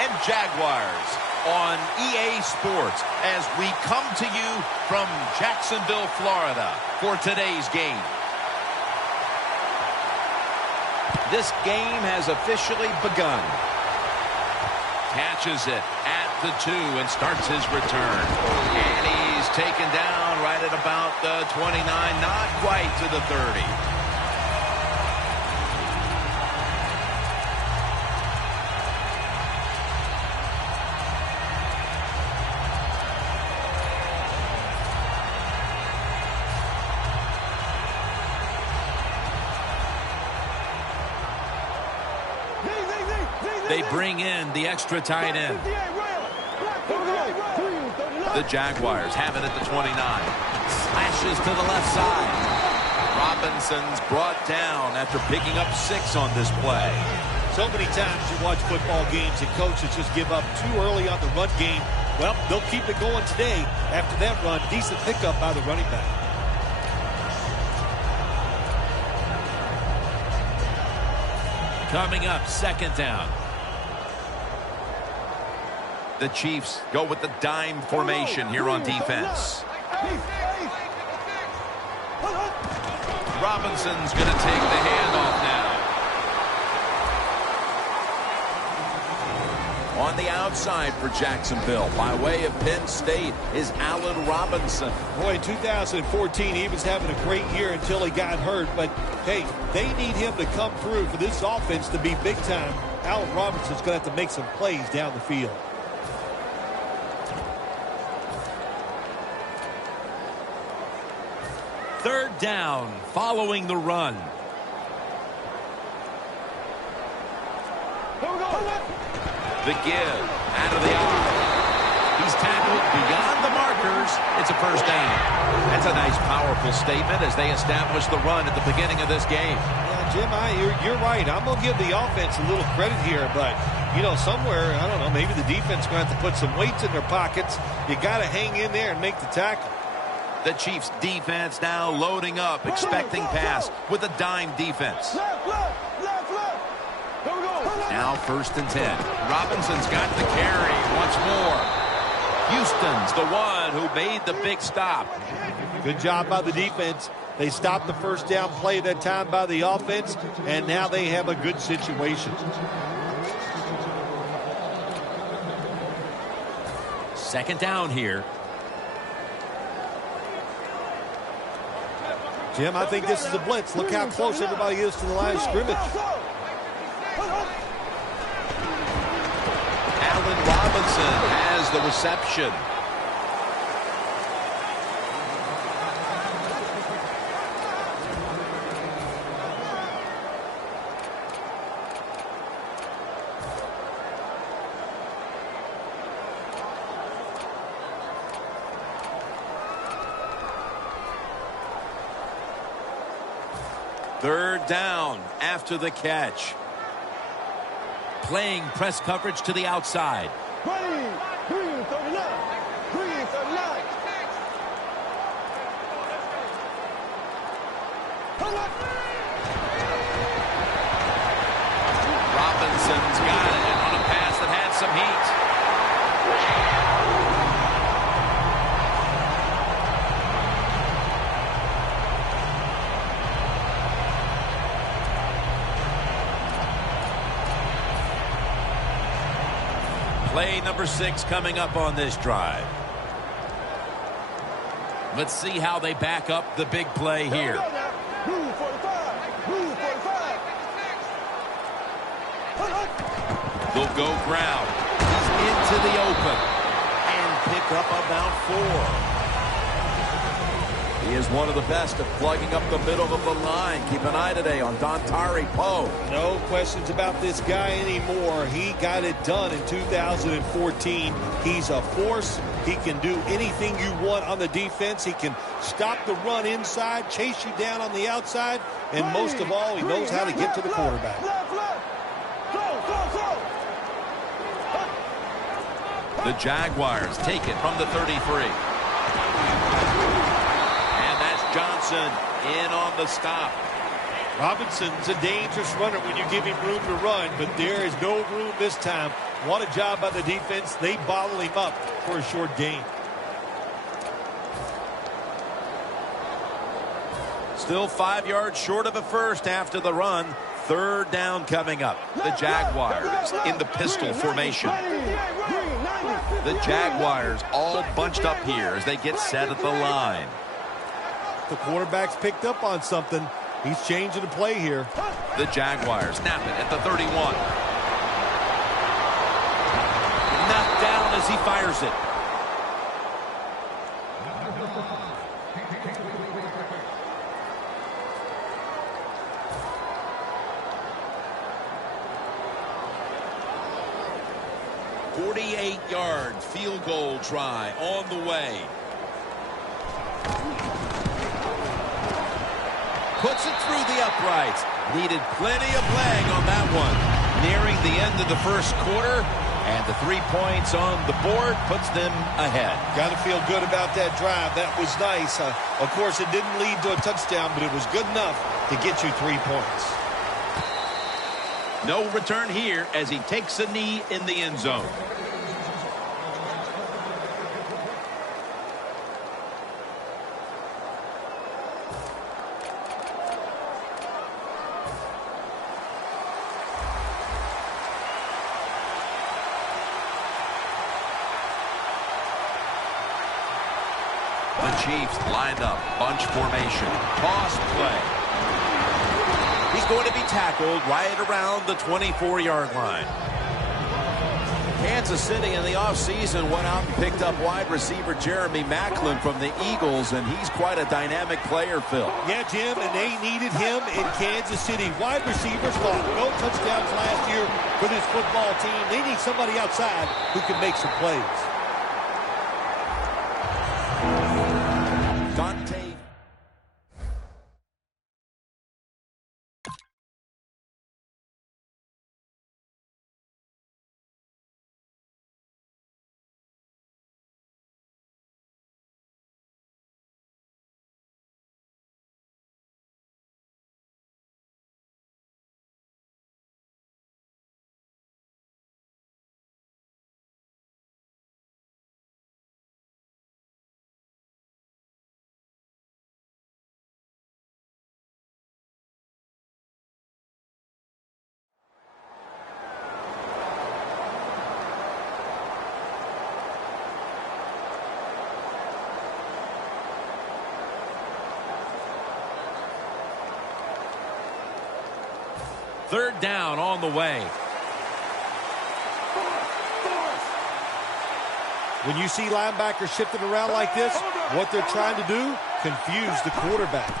and Jaguars on EA Sports as we come to you from Jacksonville, Florida for today's game. This game has officially begun. Catches it at the 2 and starts his return. And he's taken down right at about the 29, not quite to the 30. They bring in the extra tight end. The Jaguars have it at the 29. Slashes to the left side. Robinson's brought down after picking up 6 on this play. So many times you watch football games and coaches just give up too early on the run game. Well, they'll keep it going today. After that run, decent pickup by the running back. Coming up, second down. The Chiefs go with the dime formation here on defense. Robinson's going to take the handoff now. On the outside for Jacksonville, by way of Penn State, is Allen Robinson. Boy, in 2014, he was having a great year until he got hurt. But, hey, they need him to come through for this offense to be big time. Allen Robinson's going to have to make some plays down the field. Third down, following the run. The give, out of the eye. He's tackled beyond the markers. It's a first down. That's a nice, powerful statement as they establish the run at the beginning of this game. Yeah, Jim, you're right. I'm going to give the offense a little credit here, but, you know, somewhere, I don't know, maybe the defense is going to have to put some weights in their pockets. You got to hang in there and make the tackle. The Chiefs defense now loading up, expecting pass with a dime defense. Now first and 10. Robinson's got the carry once more. Houston's the one who made the big stop. Good job by the defense. They stopped the first down play that time by the offense, and now they have a good situation. Second down here. Jim, I think this is a blitz. Look how close everybody is to the line of scrimmage. Allen Robinson has the reception. Third down after the catch. Playing press coverage to the outside. Robinson's got it on a pass that had some heat. Play number 6 coming up on this drive. Let's see how they back up the big play here. They'll go ground. He's into the open and pick up about 4. He is one of the best at plugging up the middle of the line. Keep an eye today on Dontari Poe. No questions about this guy anymore. He got it done in 2014. He's a force. He can do anything you want on the defense. He can stop the run inside, chase you down on the outside, and most of all, he knows how to get to the quarterback. The Jaguars take it from the 33. Johnson in on the stop. Robinson's a dangerous runner when you give him room to run, but there is no room this time. What a job by the defense. They bottle him up for a short gain. Still 5 yards short of a first after the run. Third down coming up. The Jaguars in the pistol formation. The Jaguars all bunched up here as they get set at the line. The quarterback's picked up on something. He's changing the play here. The Jaguars snap it at the 31. Knocked down as he fires it. .48-yard field goal try on the way. Puts it through the uprights. Needed plenty of leg on that one. Nearing the end of the first quarter, and the 3 points on the board puts them ahead. Got to feel good about that drive. That was nice. Of course, it didn't lead to a touchdown, but it was good enough to get you 3 points. No return here as he takes a knee in the end zone. The Chiefs lined up, bunch formation, toss play. He's going to be tackled right around the 24-yard line. Kansas City in the offseason went out and picked up wide receiver Jeremy Maclin from the Eagles, and he's quite a dynamic player, Phil. Yeah, Jim, and they needed him in Kansas City. Wide receivers lost no touchdowns last year for this football team. They need somebody outside who can make some plays. Third down on the way. When you see linebackers shifting around like this, what they're trying to do, confuse the quarterback.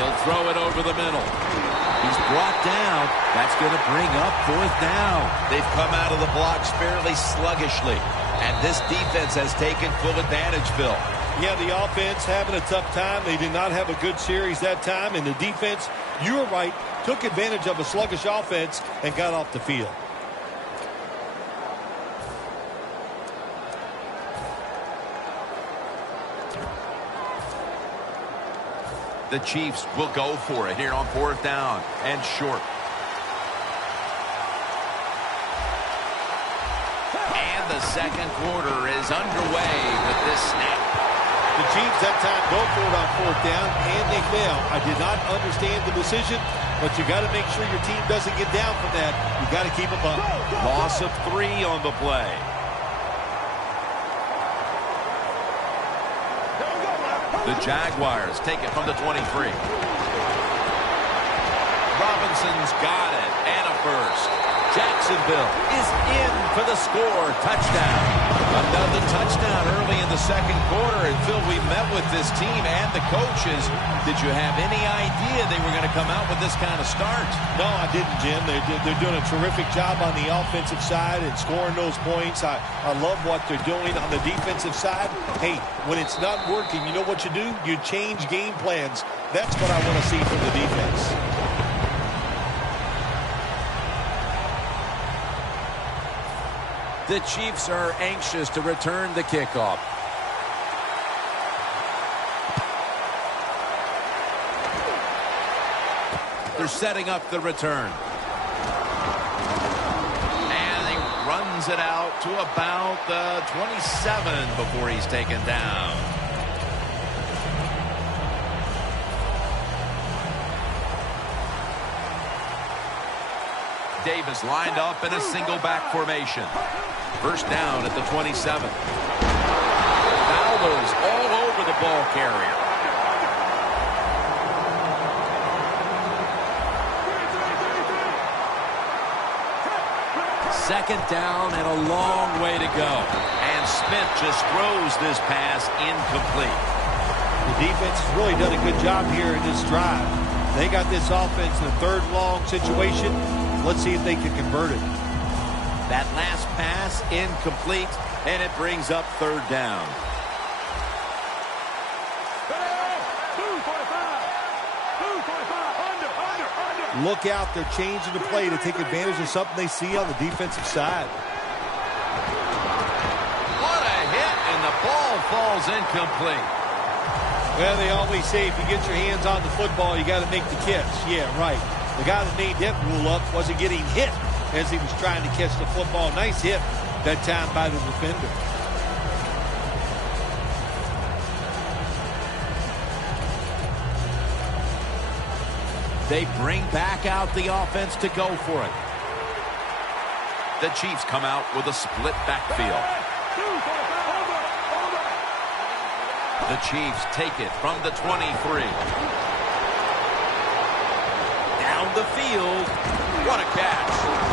He'll throw it over the middle. He's brought down. That's going to bring up fourth down. They've come out of the blocks fairly sluggishly, and this defense has taken full advantage, Phil. Yeah, the offense having a tough time. They did not have a good series that time, and the defense, you were right, took advantage of a sluggish offense and got off the field. The Chiefs will go for it here on fourth down and short. And the second quarter is underway with this snap. The Chiefs that time go for it on fourth down, and they fail. I did not understand the decision, but you got to make sure your team doesn't get down from that. You got to keep them up. Loss of 3 on the play. The Jaguars take it from the 23. Robinson's got it, and a first. Jacksonville is in for the score. Touchdown. Another touchdown early in the second quarter. And Phil, we met with this team and the coaches. Did you have any idea they were going to come out with this kind of start? No, I didn't, Jim. They're doing a terrific job on the offensive side and scoring those points. I love what they're doing on the defensive side. Hey, when it's not working, you know what you do? You change game plans. That's what I want to see from the defense. The Chiefs are anxious to return the kickoff. They're setting up the return. And he runs it out to about the 27 before he's taken down. Davis lined up in a single back formation. First down at the 27. Fowler's all over the ball carrier. Second down and a long way to go. And Smith just throws this pass incomplete. The defense has really done a good job here in this drive. They got this offense in a third long situation. Let's see if they can convert it. That last pass incomplete, and it brings up third down. Look out, they're changing the play to take advantage of something they see on the defensive side. What a hit, and the ball falls incomplete. Well, they always say if you get your hands on the football, you got to make the catch. Yeah, right. The guy that made that rule up wasn't getting hit as he was trying to catch the football. Nice hit that time by the defender. They bring back out the offense to go for it. The Chiefs come out with a split backfield. The Chiefs take it from the 23. Down the field. What a catch.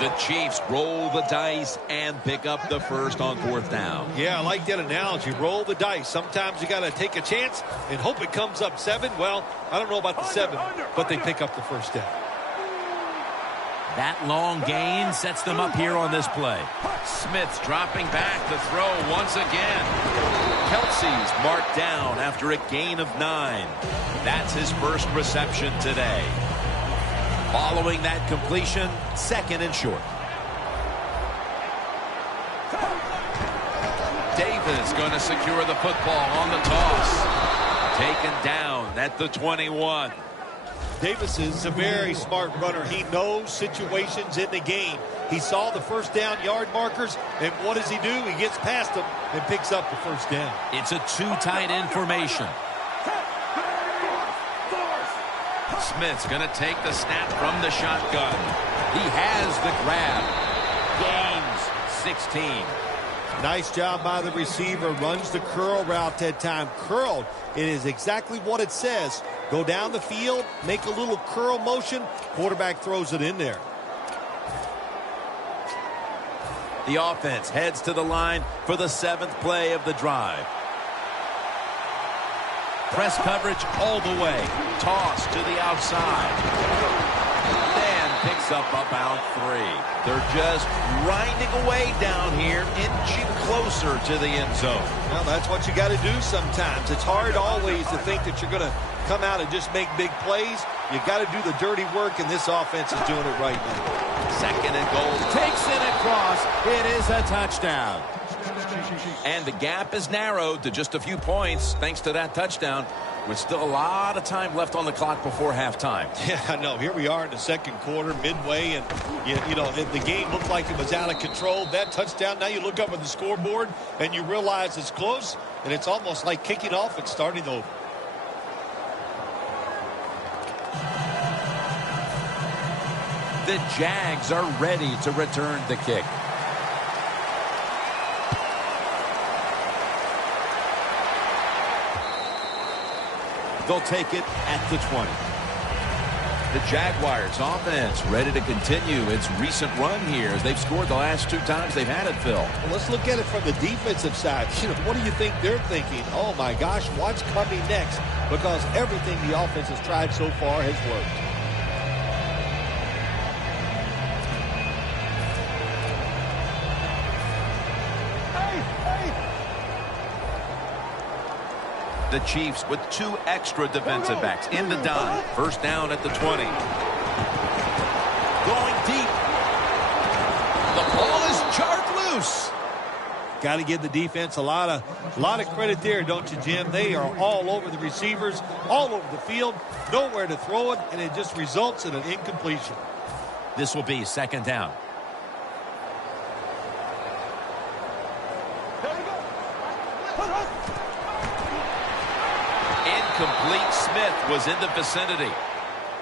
The Chiefs roll the dice and pick up the first on fourth down. Yeah, I like that analogy. Roll the dice. Sometimes you got to take a chance and hope it comes up 7. Well, I don't know about the 7, but they pick up the first down. That long gain sets them up here on this play. Smith's dropping back to throw once again. Kelsey's marked down after a gain of 9. That's his first reception today. Following that completion, second and short. Davis going to secure the football on the toss. Taken down at the 21. Davis is a very smart runner. He knows situations in the game. He saw the first down yard markers, and what does he do? He gets past them and picks up the first down. It's a two-tight end formation. Smith's going to take the snap from the shotgun. He has the grab. Gains 16. Nice job by the receiver. Runs the curl route that time. Curled. It is exactly what it says. Go down the field, make a little curl motion. Quarterback throws it in there. The offense heads to the line for the 7th play of the drive. Press coverage all the way. Toss to the outside. Dan picks up about 3. They're just grinding away down here, inching closer to the end zone. Well, that's what you got to do sometimes. It's hard always to think that you're going to come out and just make big plays. You got to do the dirty work, and this offense is doing it right now. Second and goal. Takes it across. It is a touchdown. And the gap is narrowed to just a few points thanks to that touchdown, with still a lot of time left on the clock before halftime. Yeah, I know. Here we are in the second quarter, midway, and you know the game looked like it was out of control. That touchdown, now you look up at the scoreboard and you realize it's close, and it's almost like kicking off and starting over. The Jags are ready to return the kick. They'll take it at the 20. The Jaguars offense ready to continue its recent run here as they've scored the last 2 times they've had it, Phil. Well, let's look at it from the defensive side. What do you think they're thinking? Oh, my gosh, what's coming next? Because everything the offense has tried so far has worked. The Chiefs with 2 extra defensive backs in the dime. First down at the 20. Going deep. The ball is jarred loose. Got to give the defense a lot of credit there, don't you, Jim? They are all over the receivers, all over the field, nowhere to throw it, and it just results in an incompletion. This will be second down. Incomplete. Smith was in the vicinity.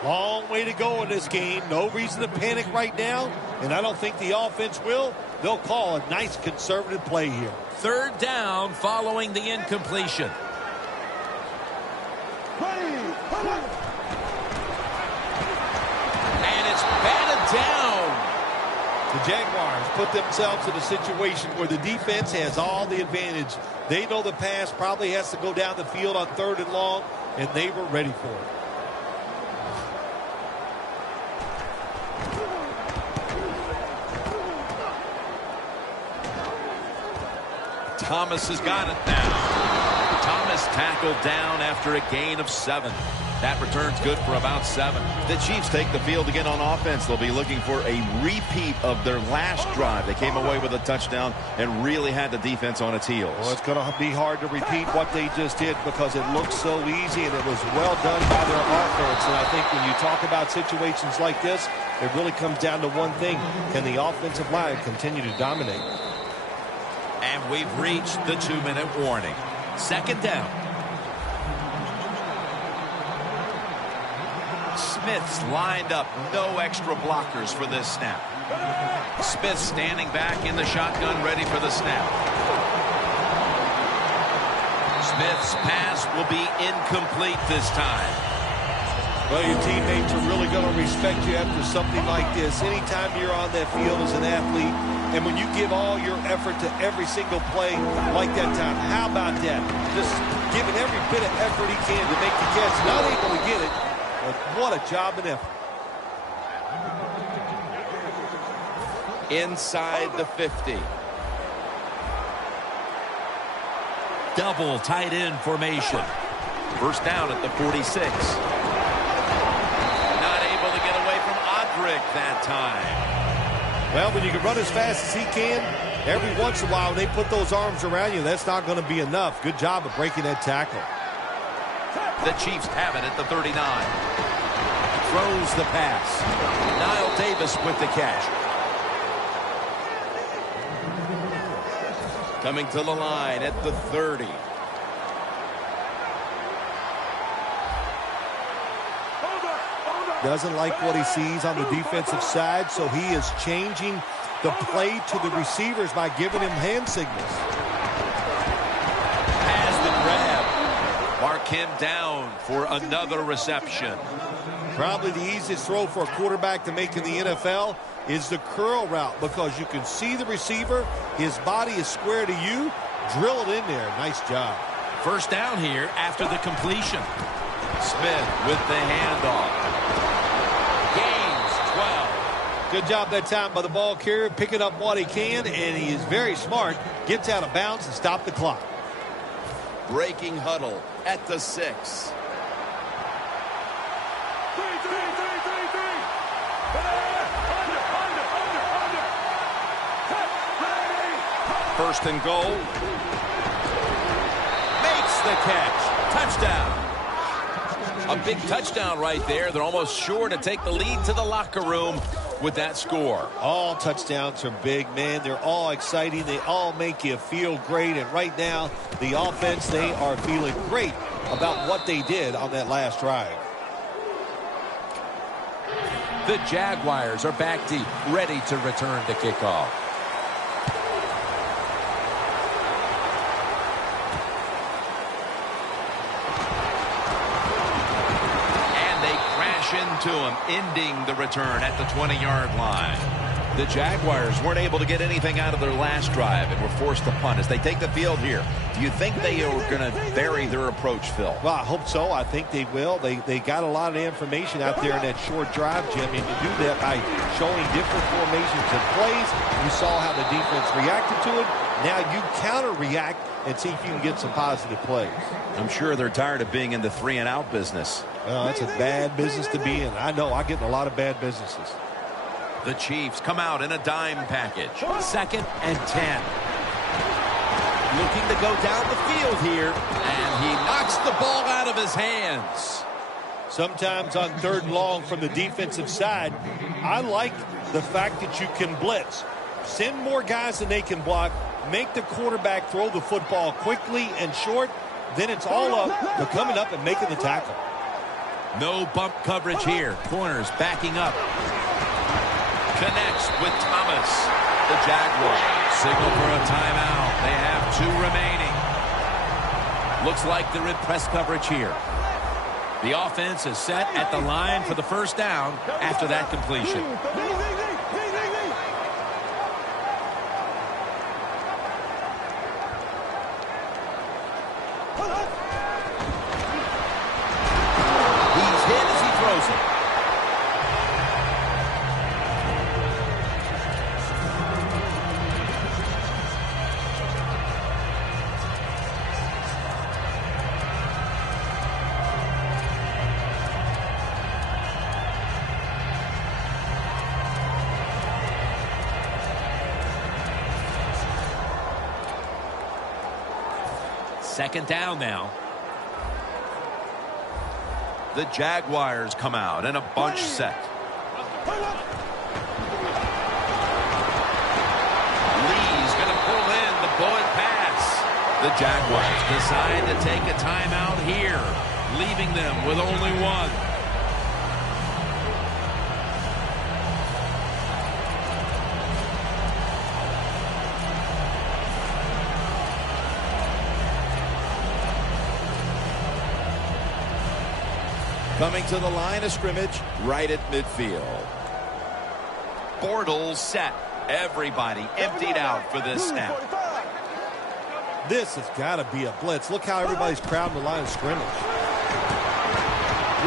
Long way to go in this game. No reason to panic right now, and I don't think the offense will. They'll call a nice conservative play here. Third down following the incompletion. And it's batted down. The Jaguars put themselves in a situation where the defense has all the advantage. They know the pass probably has to go down the field on 3rd and long, and they were ready for it. Thomas has got it now. Thomas tackled down after a gain of 7. That return's good for about 7. The Chiefs take the field again on offense. They'll be looking for a repeat of their last drive. They came away with a touchdown and really had the defense on its heels. Well, it's going to be hard to repeat what they just did because it looks so easy and it was well done by their offense. And I think when you talk about situations like this, it really comes down to one thing. Can the offensive line continue to dominate? And we've reached the 2-minute warning. Second down. Smith's lined up. No extra blockers for this snap. Smith standing back in the shotgun, ready for the snap. Smith's pass will be incomplete this time. Well, your teammates are really going to respect you after something like this. Anytime you're on that field as an athlete, and when you give all your effort to every single play like that time, how about that? Just giving every bit of effort he can to make the catch. Not able to get it, but what a job and effort. Inside the 50. Double tight end formation. First down at the 46. Not able to get away from Odrick that time. Well, when you can run as fast as he can, every once in a while when they put those arms around you, that's not going to be enough. Good job of breaking that tackle. The Chiefs have it at the 39. Throws the pass. Niall Davis with the catch. Coming to the line at the 30. Doesn't like what he sees on the defensive side, so he is changing the play to the receivers by giving him hand signals. Has the grab. Mark him down for another reception. Probably the easiest throw for a quarterback to make in the NFL is the curl route because you can see the receiver, his body is square to you, drill it in there. Nice job. First down here after the completion. Smith with the handoff. Gains 12. Good job that time by the ball carrier, picking up what he can, and he is very smart. Gets out of bounds and stop the clock. Breaking huddle at the 6. First and goal. Makes the catch. Touchdown. A big touchdown right there. They're almost sure to take the lead to the locker room with that score. All touchdowns are big, man. They're all exciting. They all make you feel great. And right now, the offense, they are feeling great about what they did on that last drive. The Jaguars are back deep, ready to return to kickoff. Into him, ending the return at the 20-yard line. The Jaguars weren't able to get anything out of their last drive and were forced to punt as they take the field here. Do you think they are going to vary their approach, Phil? Well, I hope so. I think they will. They got a lot of information out there in that short drive, Jim, and you do that by showing different formations and plays. You saw how the defense reacted to it. Now you counter-react and see if you can get some positive plays. I'm sure they're tired of being in the 3-and-out business. Well, that's a bad business to be in. I know. I get in a lot of bad businesses. The Chiefs come out in a dime package. Second and 10. looking to go down the field here, and he knocks the ball out of his hands. Sometimes on 3rd and long from the defensive side, I like the fact that you can blitz. Send more guys than they can block. Make the quarterback throw the football quickly and short. Then it's all up to coming up and making the tackle. No bump coverage here. Corners backing up. Connects with Thomas. The Jaguars signal for a timeout. They have 2 remaining. Looks like they're in press coverage here. The offense is set at the line for the first down after that completion. He's hit as he throws it. Second down now. The Jaguars come out in a bunch set. Lee's going to pull in the bullet pass. The Jaguars decide to take a timeout here, leaving them with only one. Coming to the line of scrimmage, right at midfield. Bortles set. Everybody emptied out for this snap. This has got to be a blitz. Look how everybody's crowding the line of scrimmage.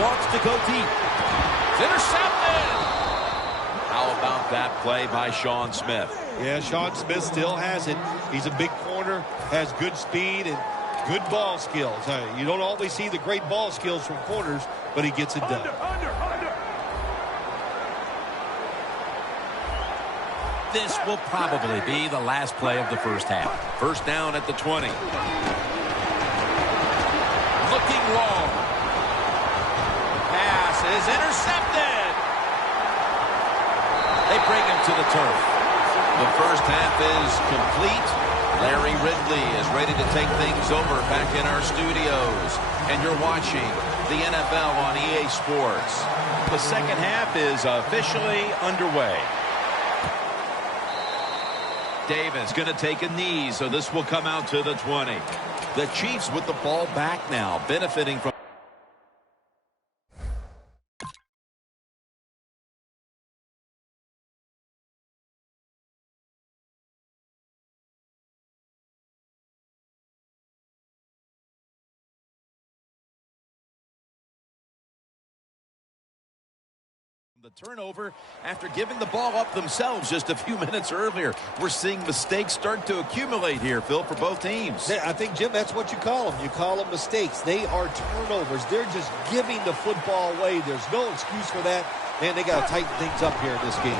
Wants to go deep. It's intercepted. How about that play by Sean Smith? Yeah, Sean Smith still has it. He's a big corner, has good speed and good ball skills. You don't always see the great ball skills from corners, but he gets it done. This will probably be the last play of the first half. First down at the 20. Looking long. Pass is intercepted. They bring him to the turf. The first half is complete. Larry Ridley is ready to take things over back in our studios. And you're watching the NFL on EA Sports. The second half is officially underway. Davis going to take a knee, so this will come out to the 20. The Chiefs with the ball back now, benefiting from the turnover after giving the ball up themselves just a few minutes earlier. We're seeing mistakes start to accumulate here, Phil, for both teams. I think, Jim, that's what you call them. You call them mistakes. They are turnovers. They're just giving the football away. There's no excuse for that. Man, they got to tighten things up here in this game.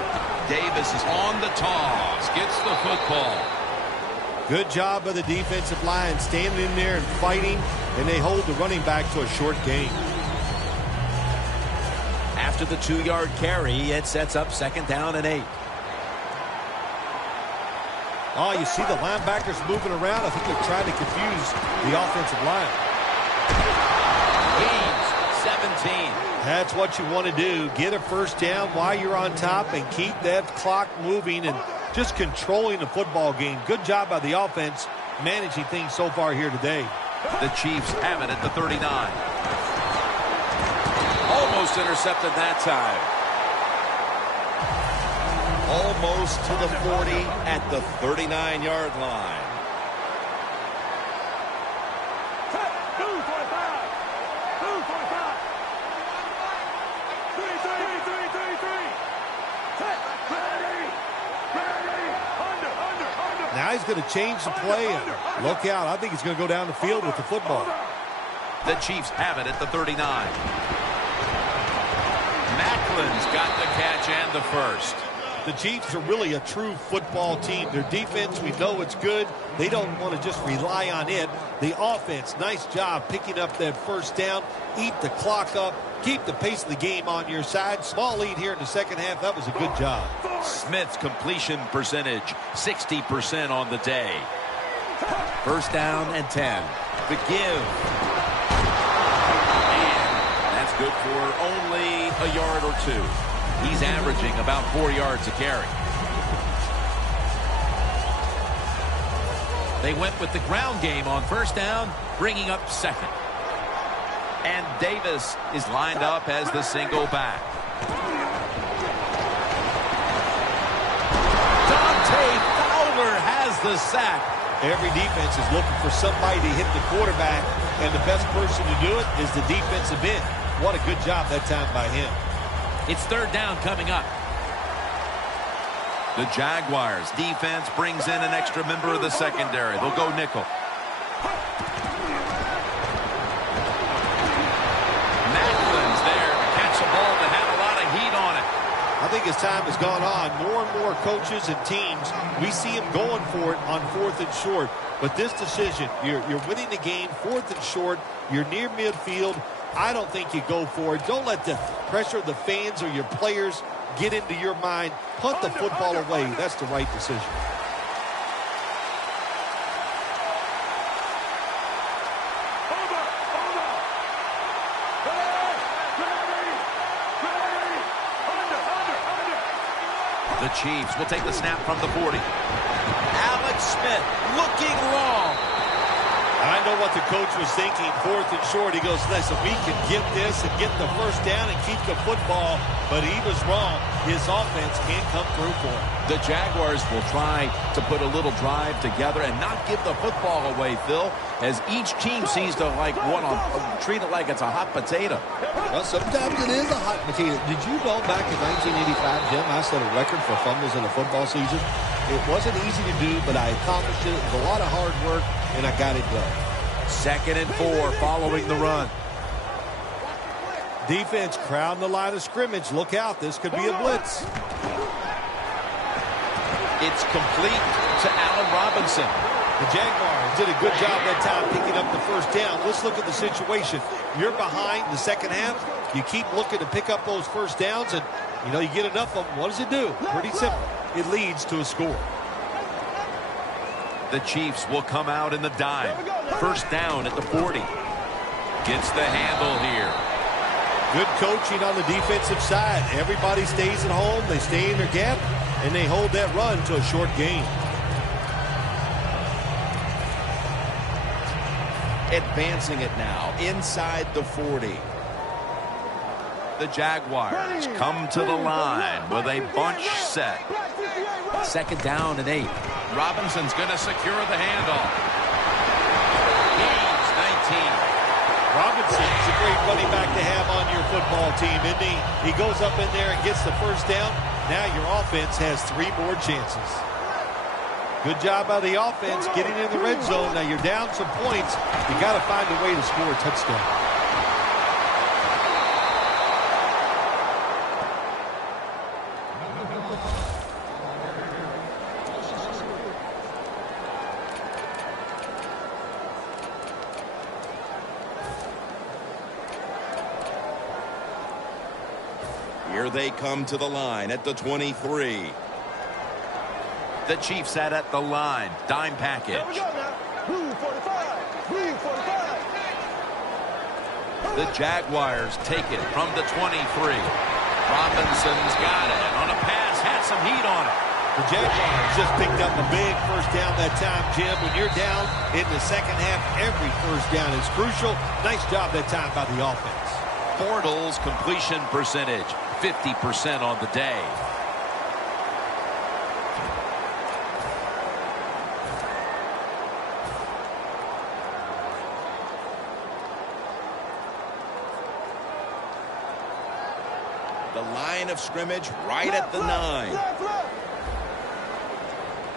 Davis is on the toss, gets the football. Good job by the defensive line, standing in there and fighting, and they hold the running back to a short gain. After the 2-yard carry, it sets up second down and 8. Oh, you see the linebackers moving around. I think they're trying to confuse the offensive line. Gains 17. That's what you want to do. Get a first down while you're on top and keep that clock moving and just controlling the football game. Good job by the offense managing things so far here today. The Chiefs have it at the 39. Almost intercepted that time. Almost to the 40 at the 39-yard line. Now he's going to change the play and look out. I think he's going to go down the field with the football. The Chiefs have it at the 39. Macklin's got the catch and the first. The Chiefs are really a true football team. Their defense, we know it's good. They don't want to just rely on it. The offense, nice job picking up that first down, eat the clock up, keep the pace of the game on your side. Small lead here in the second half. That was a good job. Smith's completion percentage, 60% on the day. First down and 10. The give. And that's good for only a yard or two. He's averaging about 4 yards a carry. They went with the ground game on first down, bringing up second. And Davis is lined up as the single back. Dante Fowler has the sack. Every defense is looking for somebody to hit the quarterback, and the best person to do it is the defensive end. What a good job that time by him. It's third down coming up. The Jaguars defense brings in an extra member of the secondary. They'll go nickel. Macklin's there to catch the ball that had a lot of heat on it. I think as time has gone on, more and more coaches and teams, we see them going for it on 4th and short. But this decision, you're winning the game, 4th and short, you're near midfield. I don't think you go for it. Don't let the pressure of the fans or your players get into your mind. Punt the football away. That's the right decision. The Chiefs will take the snap from the 40. Alex Smith looking long. I know what the coach was thinking. 4th and short. He goes, listen, we can get this and get the first down and keep the football. But he was wrong. His offense can't come through for him. The Jaguars will try to put a little drive together and not give the football away, Phil, as each team seems to treat it like it's a hot potato. Well, sometimes it is a hot potato. Did you know back in 1985, Jim, I set a record for fumbles in a football season? It wasn't easy to do, but I accomplished it. It was a lot of hard work, and I got it done. 2nd and 4 following the run. Defense crowding the line of scrimmage. Look out. This could be a blitz. It's complete to Allen Robinson. The Jaguars did a good job that time picking up the first down. Let's look at the situation. You're behind the second half. You keep looking to pick up those first downs, and, you get enough of them. What does it do? Pretty simple. It leads to a score. The Chiefs will come out in the dime. First down at the 40. Gets the handle here. Good coaching on the defensive side. Everybody stays at home. They stay in their gap, and they hold that run to a short gain. Advancing it now inside the 40. The Jaguars come to the line with a bunch set. 2nd down and 8. Robinson's going to secure the handoff. Gains 19. Robinson's a great running back to have on your football team, isn't he? He goes up in there and gets the first down. Now your offense has 3 more chances. Good job by the offense getting in the red zone. Now you're down some points. You got to find a way to score a touchdown. Here they come to the line at the 23. The Chiefs set at the line. Dime package. The Jaguars take it from the 23. Robinson's got it. On a pass, had some heat on it. The Jaguars just picked up a big first down that time, Jim. When you're down in the second half, every first down is crucial. Nice job that time by the offense. Bortles completion percentage, 50% on the day. The line of scrimmage right at the 9.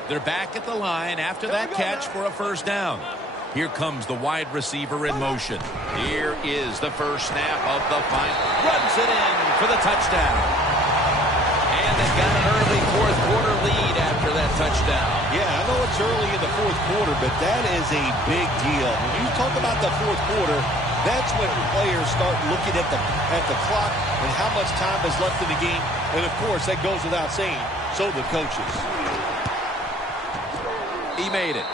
They're back at the line after that catch for a first down. Here comes the wide receiver in motion. Here is the first snap of the final. Runs it in for the touchdown. And they've got an early fourth-quarter lead after that touchdown. Yeah, I know it's early in the fourth quarter, but that is a big deal. When you talk about the fourth quarter, that's when players start looking at the clock and how much time is left in the game. And, of course, that goes without saying, so the coaches. He made it.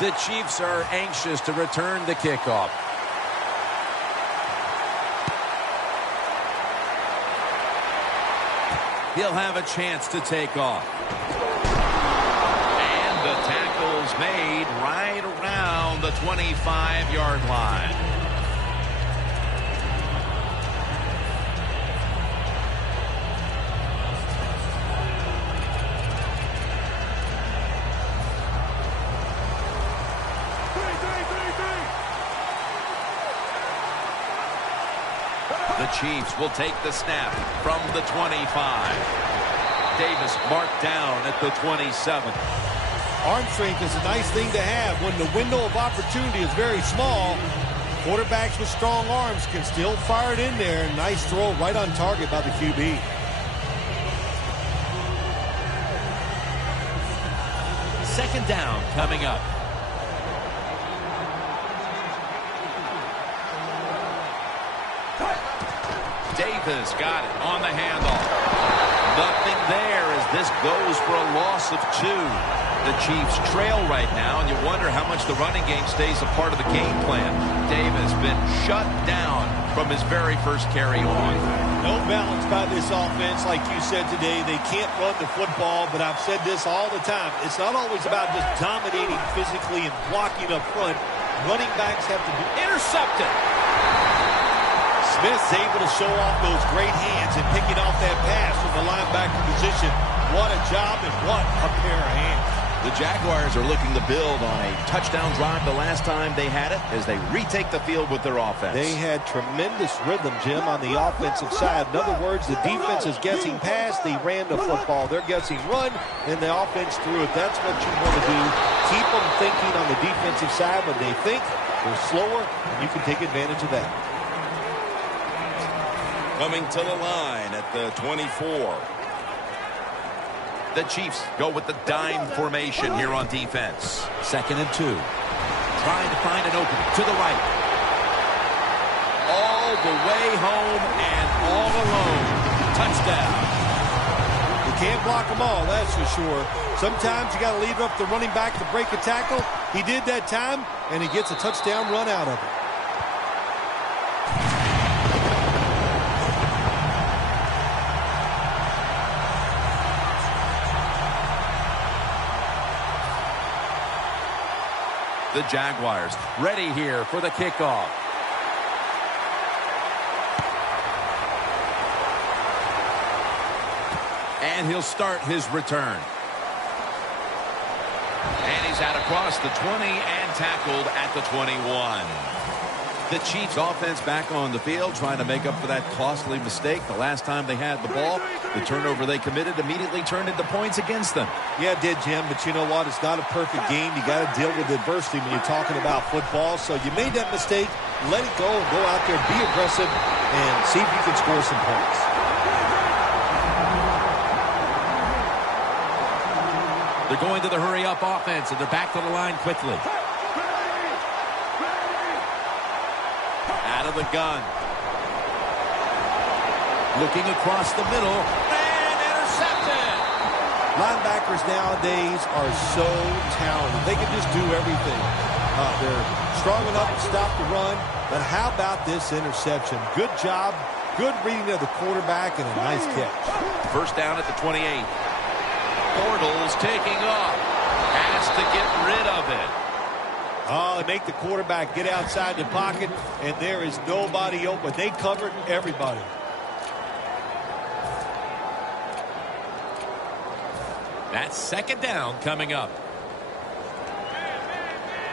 The Chiefs are anxious to return the kickoff. He'll have a chance to take off. And the tackle's made right around the 25-yard line. The Chiefs will take the snap from the 25. Davis marked down at the 27. Arm strength is a nice thing to have. When the window of opportunity is very small, quarterbacks with strong arms can still fire it in there. Nice throw right on target by the QB. Second down coming up. Davis got it on the handoff. Nothing there as this goes for a loss of 2. The Chiefs trail right now, and you wonder how much the running game stays a part of the game plan. Davis been shut down from his very first carry on. No balance by this offense, like you said today. They can't run the football, but I've said this all the time. It's not always about just dominating physically and blocking up front. Running backs have to be intercepted. Smith's able to show off those great hands and picking off that pass from the linebacker position. What a job and what a pair of hands. The Jaguars are looking to build on a touchdown drive the last time they had it as they retake the field with their offense. They had tremendous rhythm, Jim, on the offensive side. In other words, the defense is guessing pass. They ran the football. They're guessing run, and the offense threw it. That's what you want to do. Keep them thinking on the defensive side. When they think, they're slower, and you can take advantage of that. Coming to the line at the 24. The Chiefs go with the dime formation here on defense. 2nd and 2. Trying to find an opening to the right. All the way home and all alone. Touchdown. You can't block them all, that's for sure. Sometimes you got to leave it up to running back to break a tackle. He did that time, and he gets a touchdown run out of it. The Jaguars ready here for the kickoff. And he'll start his return. And he's out across the 20 and tackled at the 21. The Chiefs offense back on the field trying to make up for that costly mistake. The last time they had the ball, the turnover they committed immediately turned into points against them. Yeah, it did, Jim, but you know what? It's not a perfect game. You got to deal with adversity when you're talking about football. So you made that mistake, let it go, and go out there, be aggressive, and see if you can score some points. They're going to the hurry-up offense, and they're back to the line quickly. Out of the gun. Looking across the middle, and intercepted. Linebackers nowadays are so talented. They can just do everything. They're strong enough to stop the run, but how about this interception? Good job, good reading of the quarterback, and a nice catch. First down at the 28. Bortles taking off. Has to get rid of it. Oh, they make the quarterback get outside the pocket, and there is nobody open. They covered everybody. That's 2nd down coming up.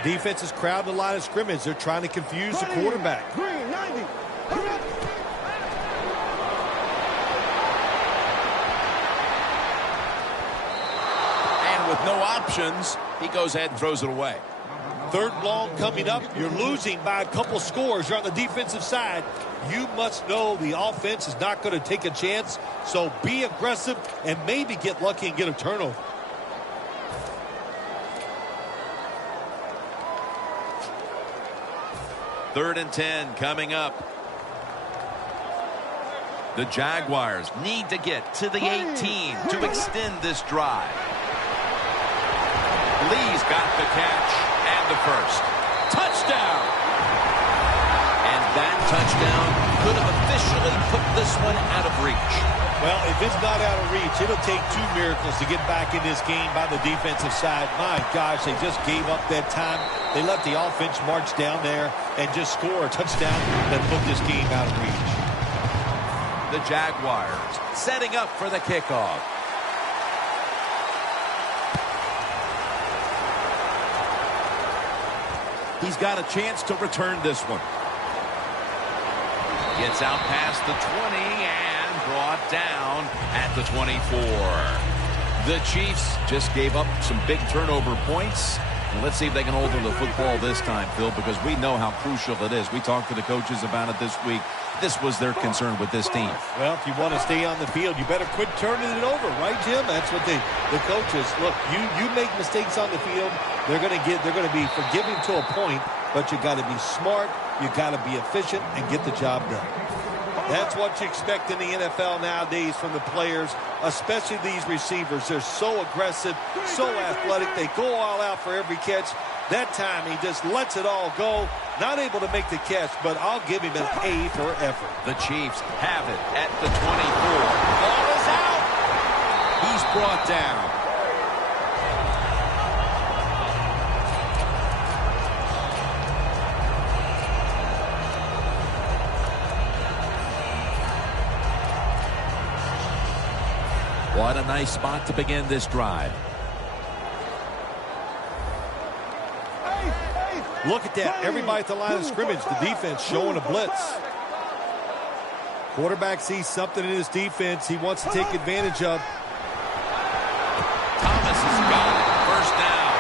Defense is crowding the line of scrimmage. They're trying to confuse the quarterback. with no options, he goes ahead and throws it away. Third long coming up. You're losing by a couple scores. You're on the defensive side. You must know the offense is not going to take a chance. So be aggressive and maybe get lucky and get a turnover. Third and 10 coming up. The Jaguars need to get to the 18 to extend this drive. Lee's got the catch and the first. Touchdown! And that touchdown could have officially put this one out of reach. Well, if it's not out of reach, it'll take two miracles to get back in this game by the defensive side. My gosh, they just gave up that time. They let the offense march down there and just score a touchdown that put this game out of reach. The Jaguars setting up for the kickoff. He's got a chance to return this one. Gets out past the 20 and brought down at the 24. The Chiefs just gave up some big turnover points. And let's see if they can hold on to the football this time, Phil, because we know how crucial it is. We talked to the coaches about it this week. This was their concern with this team. Well, if you want to stay on the field, you better quit turning it over, right, Jim? That's what the coaches look. You make mistakes on the field, they're going to be forgiving to a point, but you got to be smart, you got to be efficient, and get the job done. That's what you expect in the NFL nowadays from the players, especially these receivers. They're so aggressive, so athletic. They go all out for every catch. That time, he just lets it all go. Not able to make the catch, but I'll give him an A for effort. The Chiefs have it at the 24. Ball is out. He's brought down. What a nice spot to begin this drive. Look at that. Everybody at the line of scrimmage. The defense showing a blitz. Quarterback sees something in his defense he wants to take advantage of. Thomas has got it. First down.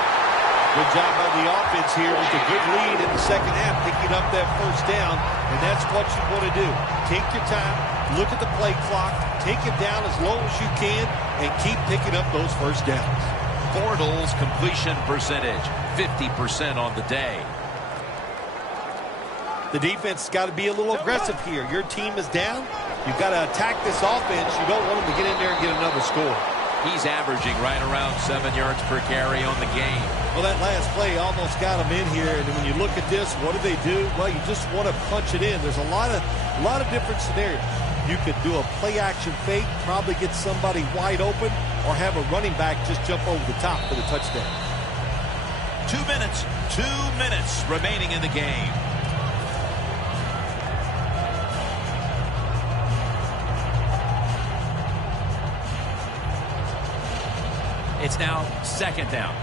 Good job by the offense here with a good lead in the second half, picking up that first down. And that's what you want to do. Take your time. Look at the play clock. Take it down as low as you can and keep picking up those first downs. Bortles completion percentage, 50% on the day. The defense has got to be a little aggressive here. Your team is down. You've got to attack this offense. You don't want them to get in there and get another score. He's averaging right around 7 yards per carry on the game. Well, that last play almost got him in here. And when you look at this, what do they do? Well, you just want to punch it in. There's a lot of different scenarios. You could do a play-action fake, probably get somebody wide open, or have a running back just jump over the top for the touchdown. 2 minutes remaining in the game. It's now second down.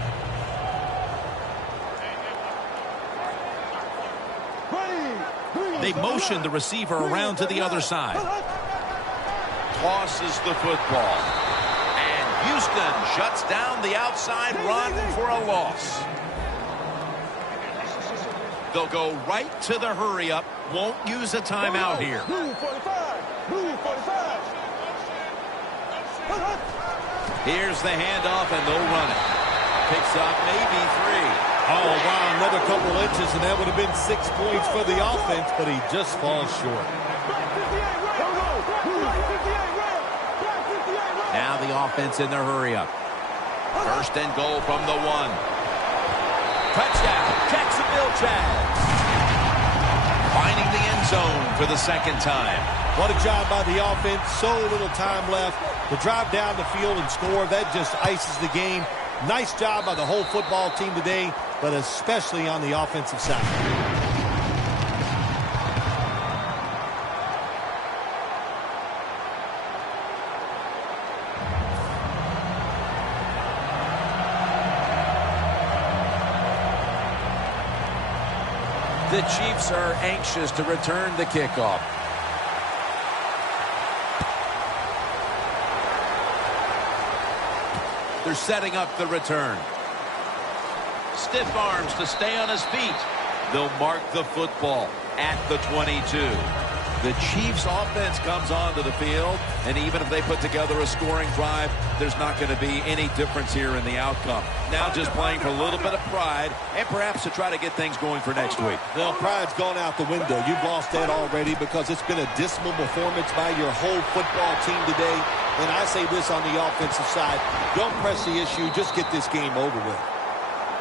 They motion the receiver around to the other side. Tosses the football. And Houston shuts down the outside run for a loss. They'll go right to the hurry-up. Won't use a timeout here. Here's the handoff, and they'll run it. Picks up maybe 3. Oh, wow, another couple inches, and that would have been 6 points for the offense, but he just falls short. Now the offense in their hurry-up. First and goal from the 1. Touchdown, Jacksonville Jags. Finding the end zone for the second time. What a job by the offense. So little time left to drive down the field and score. That just ices the game. Nice job by the whole football team today, but especially on the offensive side. The Chiefs are anxious to return the kickoff. They're setting up the return. Stiff arms to stay on his feet. They'll mark the football at the 22. The Chiefs offense comes onto the field, and even if they put together a scoring drive, there's not going to be any difference here in the outcome. Now just playing for a little bit of pride and perhaps to try to get things going for next week. Well, pride's gone out the window. You've lost that already because it's been a dismal performance by your whole football team today. And I say this on the offensive side, don't press the issue, just get this game over with.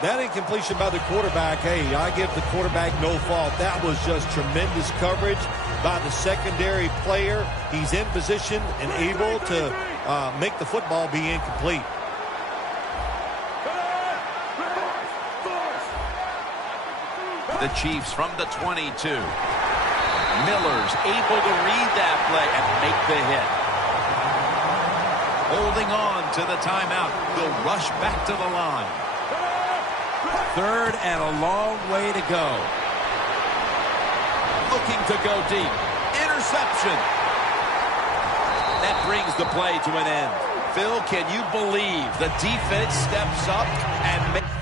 That incompletion by the quarterback, hey, I give the quarterback no fault. That was just tremendous coverage by the secondary player. He's in position and able to make the football be incomplete. The Chiefs from the 22. Miller's able to read that play and make the hit. Holding on to the timeout. They'll rush back to the line. Third and a long way to go. Looking to go deep. Interception. That brings the play to an end. Phil, can you believe the defense steps up and makes